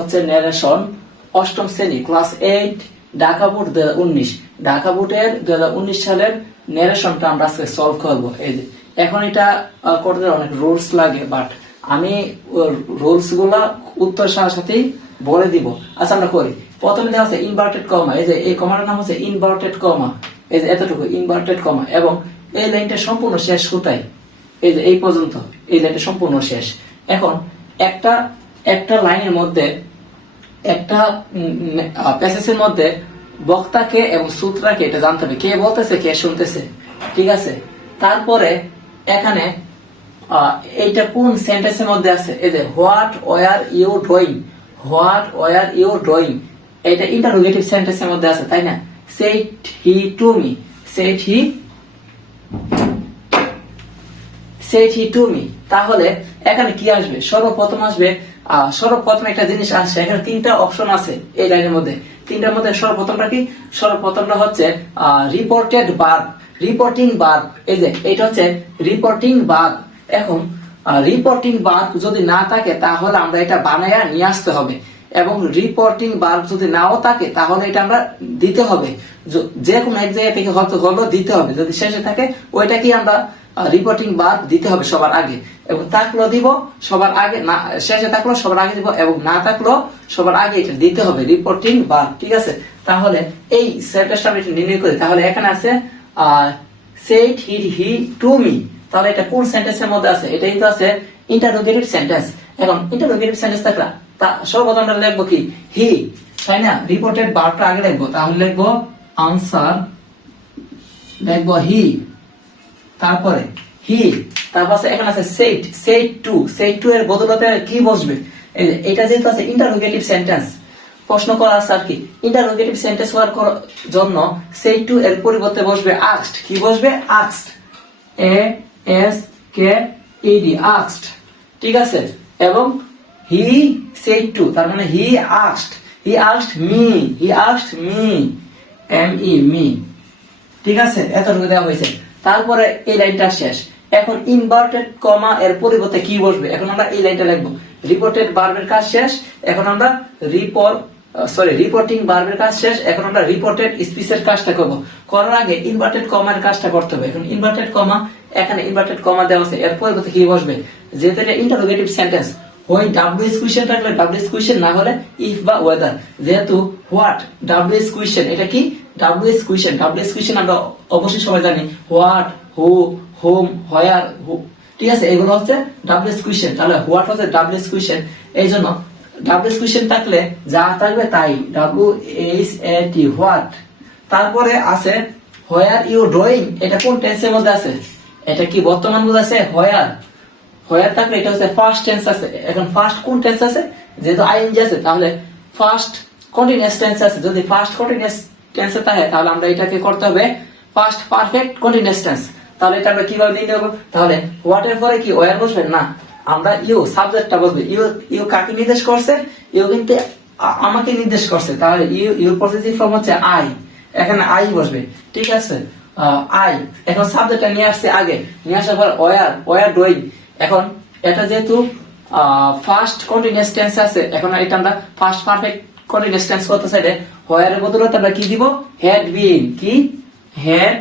হচ্ছে ন্যারেশন, অষ্টম শ্রেণী ক্লাস 8, ঢাকা বোর্ড 2019। ঢাকা বোর্ডের 2019 সালের ন্যারেশনটা আমরা আজকে সলভ করবো। এই যে এখন এটা করতে অনেক রুলস লাগে, বাট আমি রুলস গুলা উত্তর সাথে সাথেই বলে দিব। আচ্ছা আমরা করি। প্রথমে দেখা হচ্ছে ইনভার্টেড কমা, এই যে এই কমাটার নাম হচ্ছে ইনভার্টেড কমা, এই যে এতটুকু ইনভার্টেড কমা, এবং এই লাইনটা সম্পূর্ণ শেষ কোথায়, এই যে এই পর্যন্ত এই লাইনটা সম্পূর্ণ শেষ। এখন একটা লাইনের মধ্যে, একটা প্যাসেজের মধ্যে বক্তাকে এবং শ্রোতাকে এটা জানতে হবে কে বলতেছে কে শুনতেছে, ঠিক আছে। তারপরে এখানে এইটা কোন সেন্টেন্সের মধ্যে আছে, এই যে what were you doing, what were you doing, এটা ইন্টারোগেটিভ সেন্টেন্সের মধ্যে আছে, তাই না। Said he to me, said he to me, তাহলে এখানে কি আসবে, সর্বপ্রথম একটা জিনিস আসছে। এখানে তিনটা অপশন আছে এই লাইনের মধ্যে, তিনটার মধ্যে সর্বপ্রথমটা কি, সর্বপ্রথমটা হচ্ছে রিপোর্টেড ভার্ব, রিপোর্টিং ভার্ব, এই যে এটা হচ্ছে রিপোর্টিং ভার্ব। এখন রিপোর্টিং ভার্ব যদি না থাকে তাহলে আমরা এটা বানায়া নিয়ে আসতে হবে, এবং রিপোর্টিং ভার্ব যদি নাও থাকে তাহলে এটা আমরা দিতে হবে, যে কোনো এক জায়গা থেকে হলো দিতে হবে। যদি শেষে থাকে ওইটা কি আমরা রিপোর্টিং ভার্ব দিতে হবে সবার আগে, এবং থাকলেও দিব সবার আগে, না শেষে থাকলো সবার আগে দিব, এবং না থাকলো সবার আগে এটা দিতে হবে রিপোর্টিং ভার্ব, ঠিক আছে। তাহলে এই সেন্টেন্সটা আমরা নির্ণয় করি। তাহলে এখানে আছে সেড হি টু মি, তাহলে এটা কোন সেন্টেন্সের মধ্যে আছে, এটা কিন্তু আছে ইন্টারোগেটিভ সেন্টেন্স। এখন ইন্টারোগেটিভ সেন্টেন্স থাকলে সর্বপ্রথম আমরা লিখবো কি হি, তাই না, রিপোর্টেড ভার্বটা আগে লিখবো, তাহলে লিখবো আনসার, লিখবো হি, তারপরে হি, তারপর এখানে আছে সেড টু এর বদলতে কি বসবে, এটা যেহেতু আছে ইন্টারোগেটিভ সেন্টেন্স, প্রশ্ন করা আছে আর কি, ইন্টারোগেটিভ সেন্টেন্স হওয়ার জন্য সেড টু এর পরিবর্তে বসবে আস্কড, কি বসবে আস্কড, ASKED আস্কড, ঠিক আছে। এবং হি সেড টু, তার মানে হি আস্কড মি, ME, ঠিক আছে, এতটুকু দেওয়া হয়েছে। তারপরে এই লাইনটা শেষ। এখন ইনভার্টেড কমা এর পরিবর্তে কি বসবে, এখন আমরা এই লাইনটা লিখবো, রিপোর্টেড ভার্বের কাজ শেষ, এখন আমরা রিপোর্টিং ভার্বের কাজ শেষ, এখন আমরা রিপোর্টেড স্পিচের কাজটা করব। করার আগে ইনভার্টেড কমার কাজটা করতে হবে। এখন ইনভার্টেড কমা, এখানে ইনভার্টেড কমা দেওয়া আছে, এর পরিবর্তে কি বসবে, যেহেতু এটা ইন্টারোগেটিভ সেন্টেন্স, হয় WH কোয়েশ্চেন থাকলে WH কোয়েশ্চেন, না হলে ইফ বা ওয়েদার। যেহেতু হোয়াট WH কোয়েশ্চেন, এটা কি WH কোয়েশ্চেন আমরা অবশ্যই সবাই জানি, হোয়াট, হু, হোম, হোয়ার, ঠিক আছে, এগুলো হচ্ছে WH কোয়েশ্চেন। তাহলে হোয়াট হচ্ছে WH কোয়েশ্চেন, এই জন্য WH কোয়েশ্চেন থাকলে যা থাকবে তাই, WHAT, হোয়াট। তারপরে আছে হোয়ার ইউ ডুইং, এটা কোন টেন্সের মধ্যে আছে, এটা কি বর্তমান বোঝাচ্ছে, হোয়ার থাকলে এটা হচ্ছে ফার্স্ট টেন্স আছে। এখন ফার্স্ট কোন টেন্স আছে, যেহেতু আইএনজি আছে তাহলে ফার্স্ট কন্টিনিউয়াস টেন্স আছে। যদি ফার্স্ট কন্টিনিউয়াস টেন্সে থাকে তাহলে আমরা এটাকে করতে হবে ফার্স্ট পারফেক্ট কন্টিনিউয়াস টেন্স। তাহলে এটা আমরা কিভাবে নিতে হবে, তাহলে হোয়াট এর পরে কি ওয়্যার বসবে না, আমরা ইউ সাবজেক্টটা বসবে, ইউ কাকে নির্দেশ করছে, ইউ কিন্তু আমাকে নির্দেশ করছে, তাহলে ইউর পজিটিভ ফর্ম হচ্ছে আই, এখানে আই বসবে, ঠিক আছে, আই। এখন সাবজেক্টটা নিয়ে আসছে আগে, নিয়ে আসার পর ওয়্যার ডুইং। এখন এটা যেহেতু ফার্স্ট কন্টিনিউয়াস টেন্স আছে, এখন এটা আমরা ফার্স্ট পারফেক্ট কন্টিনিউয়াস টেন্স করতে চাইলে হোয়ার এর বদলে আমরা কি দিব, হ্যাড বিন, কি হ্যাড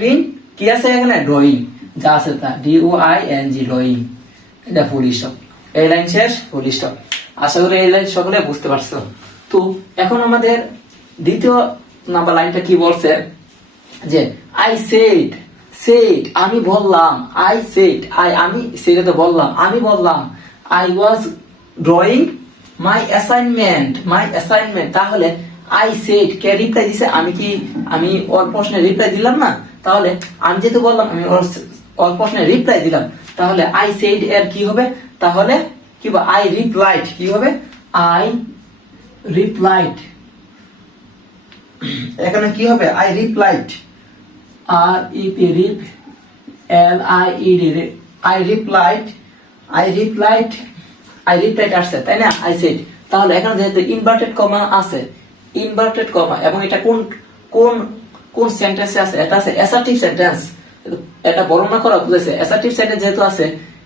বিন কি আছে এখানে, ড্রয়িং, যা আছে তা DOING, ড্রয়িং, এটা ফুল স্টপ, এই লাইন শেষ, ফুল স্টপ। আশা করি এই লাইন সকলে বুঝতে পারছো। তো এখন আমাদের দ্বিতীয় নাম্বার লাইনটা কি বলছে, যে আই সেড, আমি বললাম, আমি সেটা তো বললাম, আমি বললাম, I was drawing my assignment, তাহলে আই সেড কে রিপ্লাই দিছে, আমি ওর প্রশ্নে রিপ্লাই দিলাম না, তাহলে আমি যেহেতু বললাম আমি ওর প্রশ্নে রিপ্লাই দিলাম, তাহলে আই সেড এর কি হবে, তাহলে কি হবে, আই রিপ্লাইড, কি হবে, আই রিপ্লাইড, এখানে কি হবে, আই রিপ্লাইড, I replied আসছে, তাই না, I said। তাহলে এখানে যেহেতু ইনভার্টেড কমা আছে, এবং এটা কোন সেন্টেন্সে আছে, এটা আছে অ্যাসার্টিভ সেন্টেন্স, এটা বর্ণনা করা বুঝাইছে। অ্যাসার্টিভ সেন্টেন্স যেহেতু আছে,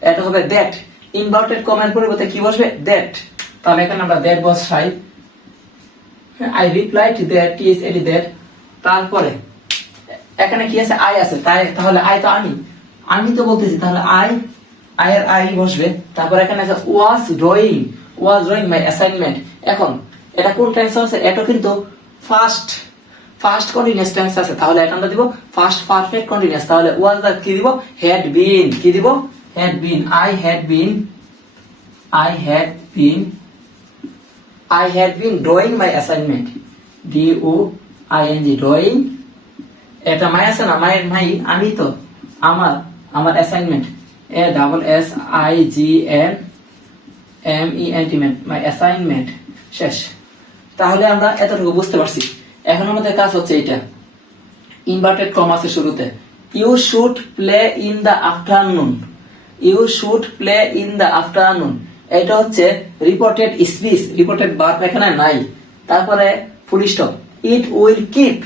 এটা হবে দ্যাট, ইনভার্টেড কমার পরিবর্তে কি বসবে দ্যাট, তাহলে এখানে আমরা দ্যাট বসাই, আই রিপ্লাইড দ্যাট ইজ এটি দ্যাট। তারপরে এখানে কি আছে আই আছে, তাহলে আই তো আমি তো বলতেছি, তাহলে আই এর আই বসবে। তারপর এখানে আছে ওয়াজ ড্রয়িং মাই অ্যাসাইনমেন্ট। এখন এটা কোন টেন্স আছে, এটা কিন্তু ফার্স্ট কন্টিনিউয়াস টেন্স আছে, তাহলে এটা আমরা দিব ফার্স্ট পারফেক্ট কন্টিনিউয়াস। তাহলে ওয়াজ দা কি দিব হ্যাড বিন, কি দিব had been, I had been drawing my assignment, DOING drawing. এটা মাই আছে না, মাই আমি তো আমার অ্যাসাইনমেন্ট, ASSIGNMENT মাই অ্যাসাইনমেন্ট। শেষ। তাহলে আমরা এতটুকু বুঝতে পারছি। এখন আমাদের কাজ হচ্ছে এটা, ইনভার্টেড কমা আছে শুরুতে, you should play in the afternoon, এটা হচ্ছে রিপোর্টেড স্পিচ, রিপোর্টেড ভার্ব এখানে নাই। তারপরে full stop, it will keep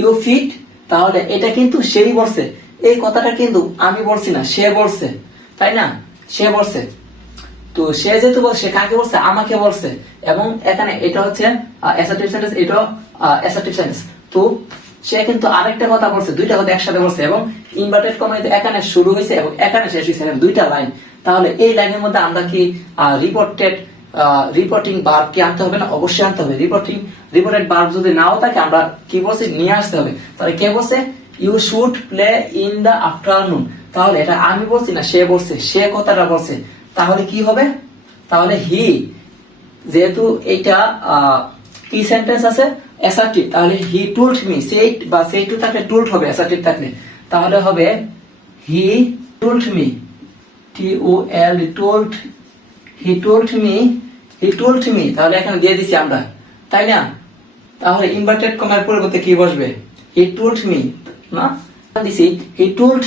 you fit, তাহলে এটা কিন্তু সেই বলছে, এই কথাটা কিন্তু আমি বলছি না, সে বলছে, তাই না, সে বলছে। তো সে যেহেতু বলছে, কাকে বলছে, আমাকে বলছে। এবং এখানে এটা হচ্ছে অ্যাসার্টিভ সেন্টেন্স, এটা অ্যাসার্টিভ সেন্টেন্স। তো সে কিন্তু আরেকটা কথা বলছে, দুইটা কথা একসাথে বলছে, এবং ইনভার্টেড কমাতে এখানে শুরু হয়েছে এবং এখানে শেষ হয়েছে, দুইটা লাইন। তাহলে এই লাইনের মধ্যে আমরা কি রিপোর্টিং ভার্ব কি আনতে হবে না, অবশ্যই আনতে হবে। রিপোর্টেড ভার্ব যদি নাও থাকে আমরা কি বলছি, নিয়ে আসতে হবে। তাহলে কে বলছে, you should play in the afternoon, তাহলে এটা আমি বলছি না, সে বলছে, সে কথাটা বলছে। তাহলে কি হবে, তাহলে হি, যেহেতু এটা কি সেন্টেন্স আছে অ্যাসার্টিভ, তাহলে হি টুল্ড মি, সেই টু থাকলে টুল্ড হবে, অ্যাসার্টিভ থাকলে তাহলে হবে হি টুল্ড মি, হি টুল্ড মি, তাহলে এখানে দিয়ে দিছি আমরা, তাই না। তাহলে ইনভার্টেড কমার পরিবর্তে কি বসবে, হি টুল্ড মি, না দিছি হি টুল্ড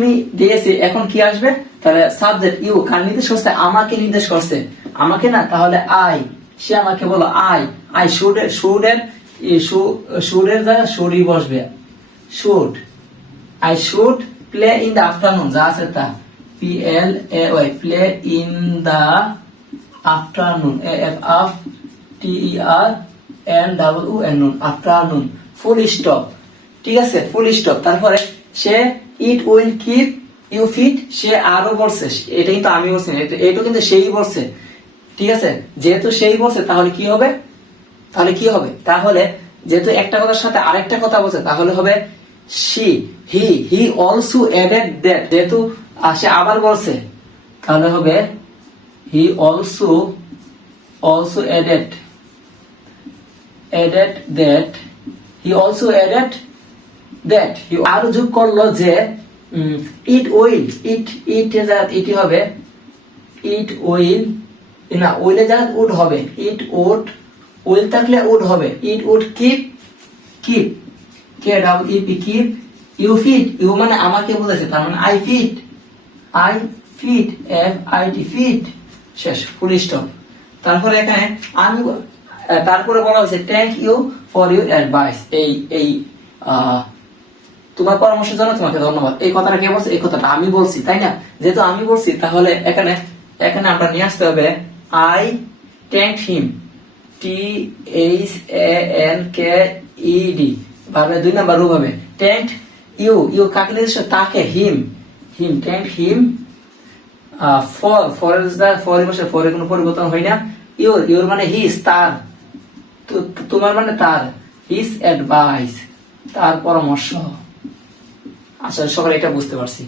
মি দিয়েছি। এখন কি আসবে, তাহলে সাবজেক্ট ইউ, কার নির্দেশ করছে, আমাকে নির্দেশ করছে, আমাকে না, তাহলে আই, সে আমাকে বলো আই শুডের জায়গায় শুডই বসবে, I should play in the afternoon, যা আছে তা, PLAY play in the afternoon, AFTERNOON afternoon, full stop, ঠিক আছে, ফুল স্টপ। তারপরে সে it will keep you fit, সে আরো বলছে, এটা কিন্তু আমি বলছি, এটা কিন্তু সেই বলছে, ঠিক আছে। যেহেতু সেই বলছে তাহলে কি হবে, তাহলে যেহেতু একটা কথার সাথে আরেকটা কথা বলছে, তাহলে হবে হি অলসো অ্যাডেড দ্যাট, যেহেতু সে আবার বলছে, তাহলে হবে he also added that, he also added that, আরো যোগ করলো যে ইট উইল, ইট হবে, ইট উইল না, উইলে যা উড হবে, ইট উড, উইল থাকলে উড হবে, it would keep keep you fit, you মানে আমাকে বলেছে, তার মানে আই ফিট ফিট, শেষ, ফুল স্টপ। তারপরে এখানে আমি, তারপরে বলা হয়েছে thank you for your advice, এই তোমার পরামর্শের জন্য তোমাকে ধন্যবাদ, এই কথাটা কে বলছে, এই কথাটা আমি বলছি, তাই না। যেহেতু আমি বলছি তাহলে এখানে আমরা নিয়ে আসতে হবে আই থ্যাঙ্কড হিম, THANKED, ভাবে 2 নাম্বার রূপ হবে থ্যাঙ্কড ইউ কাকে নির্দেশ, তাকে, হিম থ্যাঙ্কড হিম, ফর কোনো পরিবর্তন হয় না, ইউর মানে হিজ, তার, তোমার মানে তার, হিজ অ্যাডভাইস, তার পরামর্শ। আচ্ছা, সবাই এটা বুঝতে পারছি।